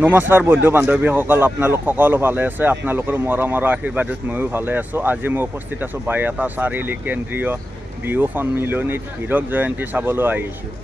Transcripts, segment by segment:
নমস্কাৰ বন্ধু বান্ধৱীসকল, আপোনালোক সকলো ভালে আছে। আপোনালোকৰ মৰম আৰু আশীৰ্বাদত ময়ো ভালে আছোঁ। আজি মই উপস্থিত আছোঁ বাইহাটা চাৰিআলি কেন্দ্ৰীয় বিহু সন্মিলনীত হীৰক জয়ন্তী চাবলৈ আহিছোঁ।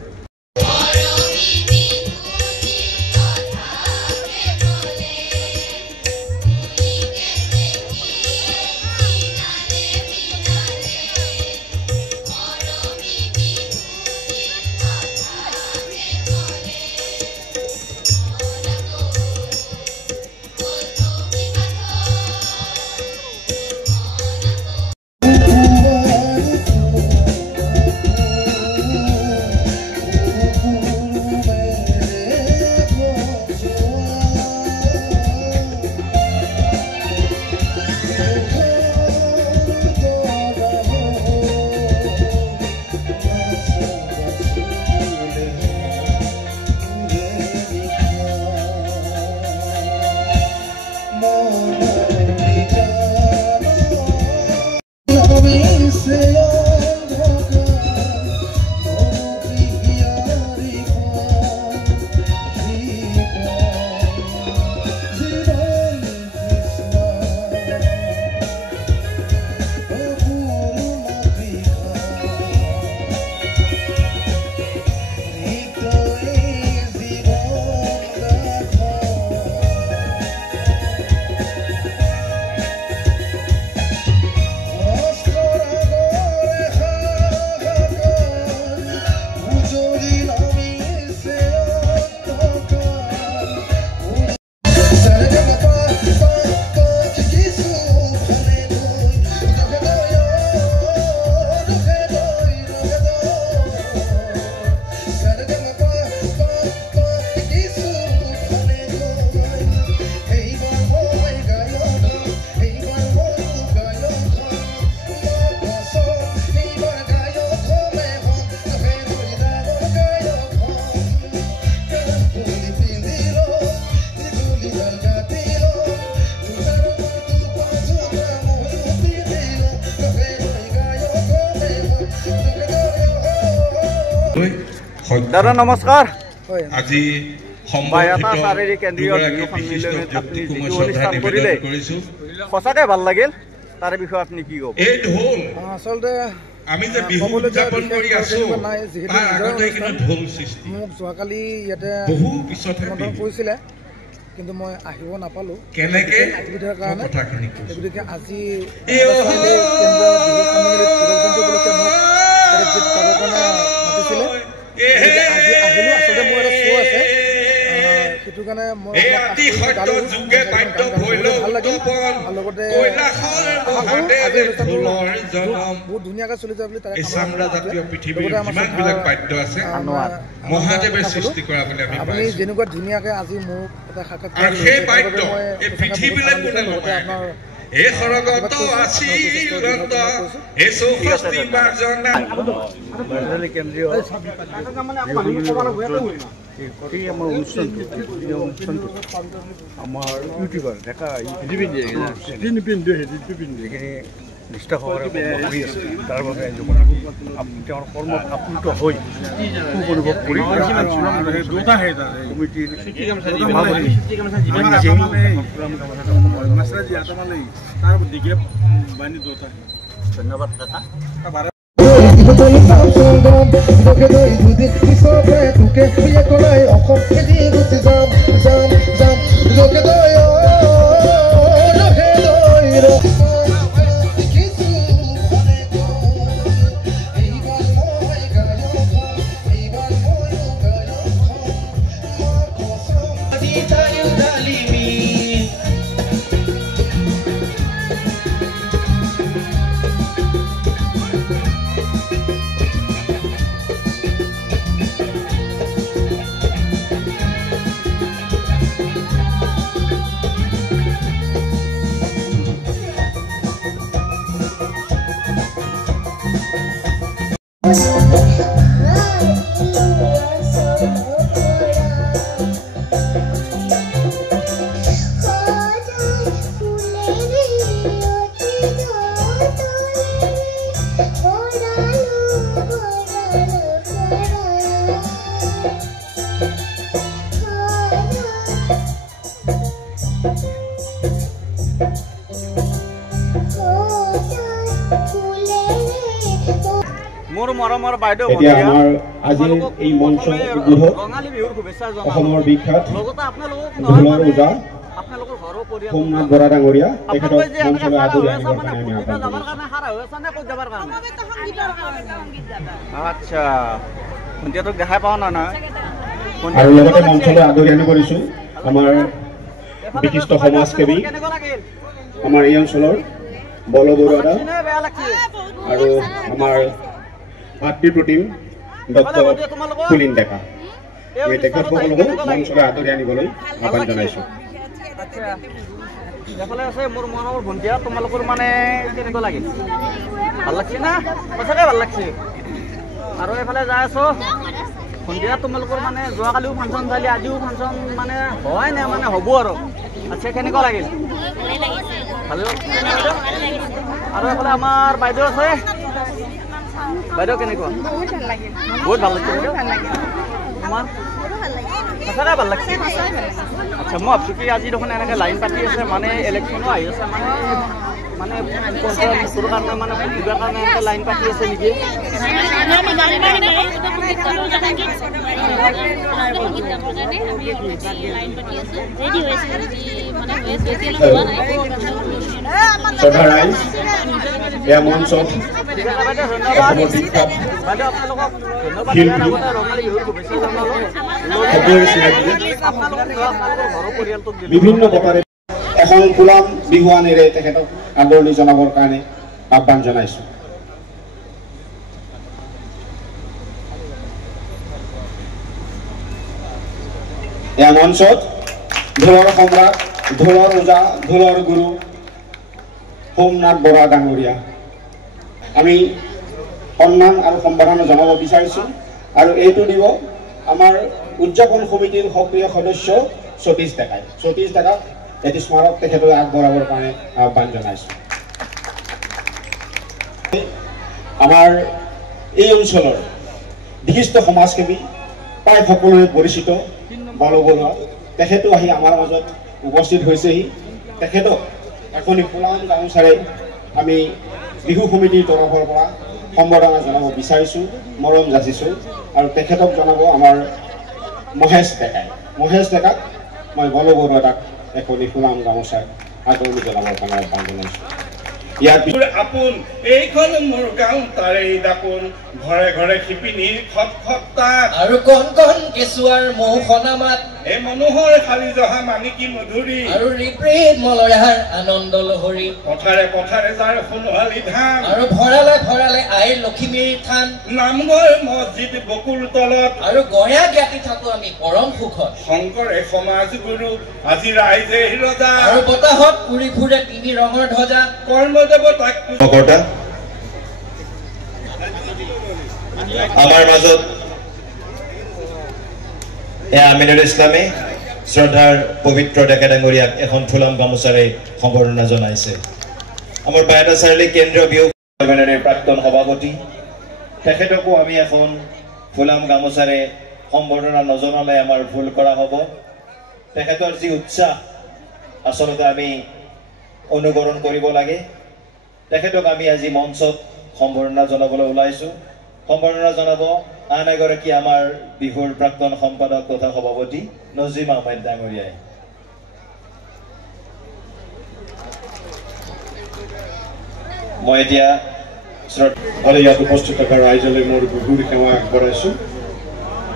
দাদা নমস্কাৰ। আজি বাইহাটা চাৰিআলি কেন্দ্ৰীয় বিহু সন্মিলনীত আপুনি যিটো অনুষ্ঠান কৰিলে সঁচাকৈ ভাল লাগিল, তাৰে বিষয়ে আপুনি কি ক'ব? এই ঢোল আচলতে আমি যে বিহু উদযাপন কৰি আছো তাৰ আগতে কিন্তু ঢোল সৃষ্টি মোক যোৱাকালি ইয়াতে বহু পিছতহে নিমন্ত্ৰণ কৰিছিলে, কিন্তু মই আহিব নাপালোঁ কেনেকে অসুবিধাৰ কাৰণে। কথাখিনি গতিকে আজি কেন্দ্ৰীয় বিহু সন্মিলনীত উপলক্ষে মোক গীত গাবৰ কাৰণে মাতিছিলে। আজি আহিলোঁ। আচলতে মোৰ এটা শ্ব' আছে, সেইটো কাৰণে মই ভাল লাগিল। আৰু লগতে আজি অনুষ্ঠানটো বহুত ধুনীয়াকৈ চলি যায় বুলি আপুনি যেনেকুৱা ধুনীয়াকৈ আজি মোক এটা সাক্ষাৎকাৰ আপোনাৰ এই সৰগত আশীৰ্বাদ এই 64 বাৰজনা কেন্দ্ৰীয় আমাৰ অনুষ্ঠানটো আমাৰ ইউটিউবাৰ ডেকা যিখিনি নিষ্ঠা সহকাৰে কৰি আছে, তাৰ বাবে তেওঁৰ কৰ্মত আপ্লুত হৈ সুখ অনুভৱ কৰি কমিটিৰ ধন্যবাদ দাদা। মৰমৰ বাইদেউ এতিয়া আমাৰ আজিৰ এই মঞ্চ উদ্বোধক ৰঙালী বিহুৰ শুভেচ্ছা জনালোঁ। অসমৰ বিখ্যাত লগতে আপোনালোকক ঢোলৰ ওজা আপোনালোকৰ ঘৰৰ পৰিয়াল সোমনাথ বৰা ডাঙৰীয়া তেখেতক আপোনালোকে যে এনেকৈ মঞ্চলৈ খাৰা আদৰি হৈ আছে আনিবৰ মানে কাৰণে আমি ভোট আহ্বান দিবলৈ যাবৰ জনাইছোঁ। কাৰণে খাৰা হৈ আছে নে ক'ত যাবৰ কাৰণে? আচ্ছা ভণ্টিহঁতক দেখাই পাওঁ না নহয় আৰু লগতে মঞ্চলৈ আদৰি আনিব দিছোঁ আমাৰ বিশিষ্ট সমাজসেৱী আমাৰ এই অঞ্চলৰ বলবৰুৱা বেয়া লাগছে আৰু আমাৰ ভাতৃপ্ৰতিম ডক্টৰ কুলিন ডেকা এই তেখেতসকলকো মঞ্চলৈ আদৰি আনিবলৈ আহ্বান জনাইছোঁ। এইফালে আছে মোৰ মৰমৰ ভণ্টিয়া তোমালোকৰ মানে কেনেকুৱা লাগিল? ভাল লাগছে না? সঁচাকৈ ভাল লাগছে। আৰু এইফালে যাই আছো ভণ্টিয়া তোমালোকৰ মানে যোৱাকালিও ফাংচন চালি আজিও ফাংচন মানে হয় নে মানে হ'ব আৰু আচ্ছা কেনেকুৱা লাগিল? ভালে আৰু এইফালে আমাৰ বাইদেউ আছে বাইদেউ কেনেকুৱা? বহুত ভাল লাগিছে তোমাৰ সঁচাকৈ ভাল লাগছে। আচ্ছা মই ভাবছোঁ কি আজি দেখোন এনেকৈ লাইন পাতি আছে মানে ইলেকশ্যনো আহি আছে মানে মানে পঞ্চায়তৰ কাৰণে মানে ভোটৰ কাৰণে এনেকৈ লাইন পাতি আছে নেকি? শ্ৰদ্ধা ৰাইজ এয়া মঞ্চত অসমৰ বিখ্যাত বাইদেউ আপোনালোকক ধন্যবাদ শিল্পী দিয়াৰ আগতে ৰঙালী বিহুৰ শুভেচ্ছা জনালোঁ। সকলোৰে চিনাকি আপোনালোকৰ ঘৰৰ পৰিয়ালটোক বিভিন্ন প্ৰকাৰে এখন ফুলাম বিহুৱানেৰে তেখেতক আদৰণি জনাবৰ কাৰণে আহ্বান জনাইছোঁ। এয়া মঞ্চত ঢোলৰ সম্ৰাট ঢোলৰ ওজা ঢোলৰ গুৰু সোমনাথ বৰা ডাঙৰীয়া আমি সন্মান আৰু সম্বৰ্ধনা জনাব বিচাৰিছোঁ। আৰু এইটো দিব আমাৰ উদযাপন সমিতিৰ সক্ৰিয় সদস্য সতীশ ডেকাই। সতীশ ডেকাক এটি স্মাৰক তেখেতলৈ আগবঢ়াবৰ কাৰণে আহ্বান জনাইছোঁ। আমাৰ এই অঞ্চলৰ বিশিষ্ট সমাজসেৱী প্ৰায় সকলোৰে পৰিচিত বলবৰুৱা তেখেতো আহি আমাৰ মাজত উপস্থিত হৈছেহি। তেখেতক এখনি ফুলাম গামোচাৰে আমি বিহু সমিতিৰ তৰফৰ পৰা সম্বৰ্ধনা জনাব বিচাৰিছোঁ, মৰম যাচিছোঁ। আৰু তেখেতক জনাব আমাৰ মহেশ ডেকাই। মহেশ ডেকাক মই বলবৰুৱা দাক এখনি ফুলাম গামোচাৰ আদৰণি জনাবৰ কাৰণে আহ্বান জনাইছোঁ। ইয়াৰ আপোন এইখন মোৰ গাঁও তাৰেই দাপোন ঘৰে ঘৰে শিপিনীৰ খট খট তাত আৰু কণ কণ কেঁচুৱাৰ মৌসনা মাত এই মনোহৰ শালি জহা মানিকী মধুৰী আৰু ৰিপ্ৰীত মলয়াৰ আনন্দ লহৰী পথাৰে পথাৰে যাৰ সোণোৱালী ধান আৰু ভৰালে ভৰালে আইৰ লখিমীৰ থান নামঘৰ মছজিদ বকুল তলত আৰু গঞা জ্ঞাতি থাকো আমি পৰম সুখত শংকৰে সমাজ গুৰু আজি ৰাইজে ৰজা আৰু বতাহত উৰি ফুৰে তিনি ৰঙৰ ধ্বজা কৰ্মদেৱতাক আমাৰ মাজত আমিনুল ইছলামে শ্ৰদ্ধাৰ পবিত্ৰ ডেকা ডাঙৰীয়াক এখন ফুলাম গামোচাৰে সম্বৰ্ধনা জনাইছে। আমাৰ বাইটা চাৰিআলি কেন্দ্ৰীয় বিহু সন্মিলনীৰ প্ৰাক্তন সভাপতি তেখেতকো আমি এখন ফুলাম গামোচাৰে সম্বৰ্ধনা নজনালে আমাৰ ভুল কৰা হ'ব। তেখেতৰ যি উৎসাহ আচলতে আমি অনুকৰণ কৰিব লাগে। তেখেতক আমি আজি মঞ্চত সম্বৰ্ধনা জনাবলৈ ওলাইছোঁ। সম্বৰ্ধনা জনাব আন এগৰাকী আমাৰ বিহুৰ প্ৰাক্তন সম্পাদক তথা সভাপতি নজিম আহমেদ ডাঙৰীয়াই। মই এতিয়া ইয়াত উপস্থিত থকা ৰাইজলৈ মোৰ বিহুৰ সেৱা আগবঢ়াইছোঁ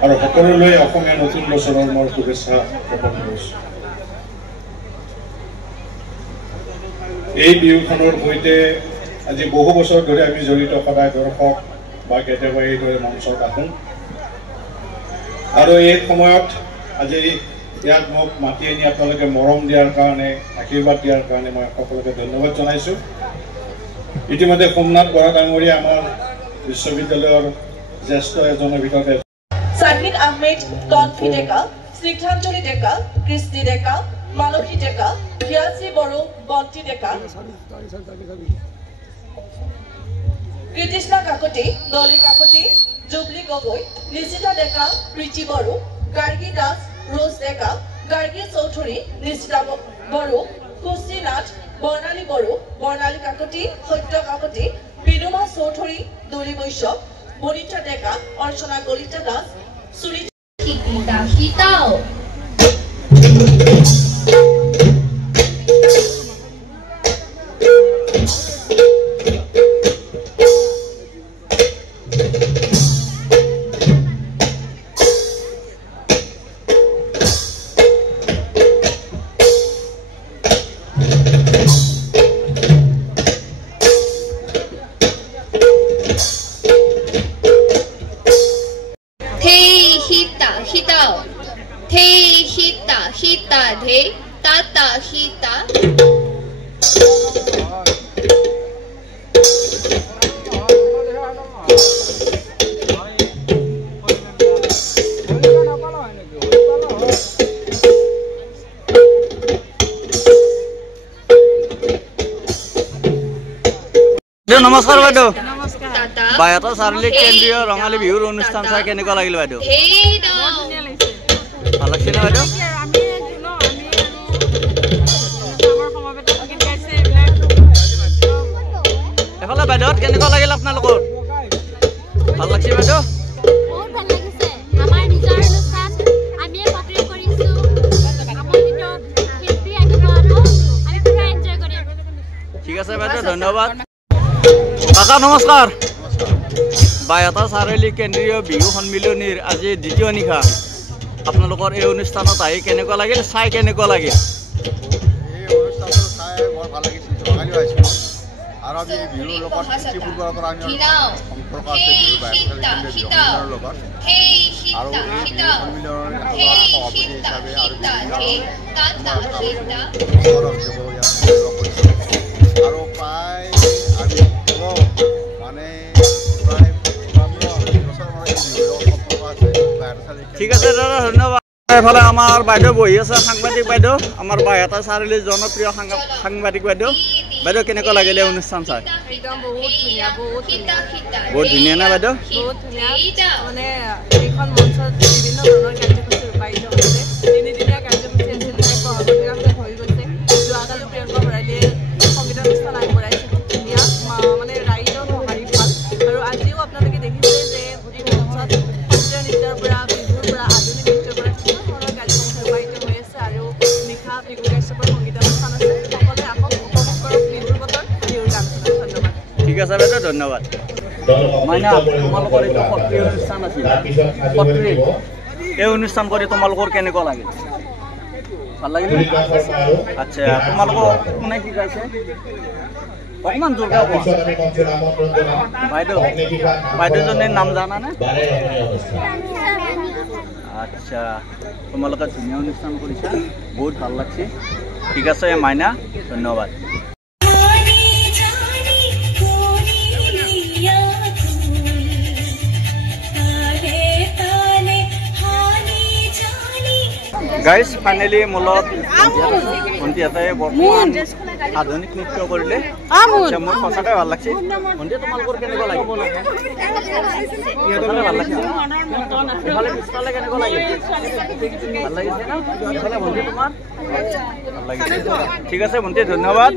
আৰু সকলোলৈ অসমীয়া নতুন বছৰৰ মোৰ শুভেচ্ছা জ্ঞাপন কৰিছোঁ। এই বিহুখনৰ সৈতে আজি বহু বছৰ ধৰি আমি জড়িত, সদায় দৰ্শক বা কেতিয়াবা এইদৰে মঞ্চত আহোঁ। আৰু এই সময়ত আজি ইয়াত মোক মাতি আনি আপোনালোকে মৰম দিয়াৰ কাৰণে, আশীৰ্বাদ দিয়াৰ কাৰণে মই সকলোকে ধন্যবাদ জনাইছোঁ। ইতিমধ্যে সোমনাথ বৰা ডাঙৰীয়া আমাৰ বিশ্ববিদ্যালয়ৰ জ্যেষ্ঠ এজনৰ ভিতৰতে সাকিন আহমেদ, তনফি ডেকা, স্নিগ্ধাঞ্জলি ডেকা, কৃষ্টি ডেকা, মানসী ডেকা, হিয়াচি বড়ো, বন্তি ডেকা, কৃষ্ণা কাকতি, নলী কাকতি, জুবলি গগৈ, নিশিতা ডেকা, প্ৰীতি বড়ো, গাৰ্গী দাস, ৰোজ ডেকা, গাৰ্গী চৌধুৰী, নিশিতা বড়ো, কুস্তি নাথ, বৰ্ণালী বড়ো, বৰ্ণালী কাকতি, সত্য কাকতি, বিনুমা চৌধুৰী, দলি বৈশ্য, বনিতা ডেকা অৰ্চনা Kalita Das Sunita শীতাও Hita de tata hita নমস্কাৰ বাইদেউ বায়াত চাৰিআলি কেন্দ্ৰীয় ৰঙালী বিহুৰ অনুষ্ঠান চাই কেনেকুৱা লাগিল বাইদেউ ভাল লাগিছে না বাইদেউ এফালে বাইদেউ কেনেকুৱা লাগিল আপোনালোকৰ ভাল লাগিছে বাইদেউ ঠিক আছে বাইদেউ ধন্যবাদ কাকা নমস্কাৰ বায়াতা চাৰিআলি কেন্দ্ৰীয় বিহু সন্মিলনীৰ আজি দ্বিতীয় নিশা আপোনালোকৰ এই অনুষ্ঠানত আহি কেনেকুৱা লাগিল চাই কেনেকুৱা লাগিল এই অনুষ্ঠানটো চাই বৰ ভাল লাগিছিল যোৱাকালিও আহিছিলোঁ আৰু আমি এই বিহুৰ লগত পূৰ্বৰ পৰা আমি সম্পৰ্ক আছে বিহু বায়াতা সন্মিলনৰ লগত আৰু এই বিহু সন্মিলনৰ সভাপতি হিচাপে আৰু আৰু প্ৰায় আমি মানে ঠিক আছে দাদা ধন্যবাদ এফালে আমাৰ বাইদেউ বহি আছে সাংবাদিক বাইদেউ আমাৰ বায়াতা চাৰিআলিৰ জনপ্ৰিয় সাংবাদিক বাইদেউ বাইদেউ কেনেকুৱা লাগিলে অনুষ্ঠান চাই একদম বহুত ধুনীয়া না বাইদেউ বহুত ধুনীয়া মানে এইখন মঞ্চত বিভিন্ন ধৰণৰ কাৰ্যসূচী ৰূপায়িত হৈছে তিনিদিনীয়া কাৰ্যসূচী আছিল হৈ গৈছে যোৱাকালি প্ৰিয়ংকা ভৰালীয়ে সংগীতানুষ্ঠান আগবঢ়াইছে ধুনীয়া মানে ৰাইজৰ সঁহাৰি ভাল আৰু আজিও আপোনালোকে দেখিছে যে এই মঞ্চত সত্ৰীয়া নৃত্যৰ পৰা বিহুৰ পৰা আধুনিক নৃত্যৰ পৰা বিভিন্ন ধৰণৰ কাৰ্যসূচী ৰূপায়িত হৈ আছে আৰু নিশা বিহু কাশ্যপৰ সংগীতানুষ্ঠান আছে সকলোৱে আহক উপভোগ কৰক বিহুৰ বতৰ বিহুৰ গান শুনক ধন্যবাদ ঠিক আছে বাইদেউ ধন্যবাদ মাইনা তোমালোকৰ এইটো সত্ৰীয়া অনুষ্ঠান আছিল সত্ৰীয়া এই অনুষ্ঠান কৰি তোমালোকৰ কেনেকুৱা লাগিল ভাল লাগিল আচ্ছা তোমালোকক কোনে শিকাইছে অকণমান জোৰকৈ কোৱা বাইদেউজনীৰ নাম জানানে আচ্ছা তোমালোকে ধুনীয়া অনুষ্ঠান কৰিছা বহুত ভাল লাগছে ঠিক আছে মাইনা ধন্যবাদ গাইজ ফাইনেলি মূলত ভণ্টিহঁতে বৰ্তমান আধুনিক নৃত্য কৰিলে মোৰ সঁচাকৈ ভাল লাগছে ভণ্টি তোমালোকৰ কেনেকুৱা লাগিব ভাল লাগিছে এইফালে পিছফালে কেনেকুৱা লাগিছে ভাল লাগিছে ন এইফালে ভণ্টি তোমাৰ ভাল লাগিছে ঠিক আছে ভণ্টি ধন্যবাদ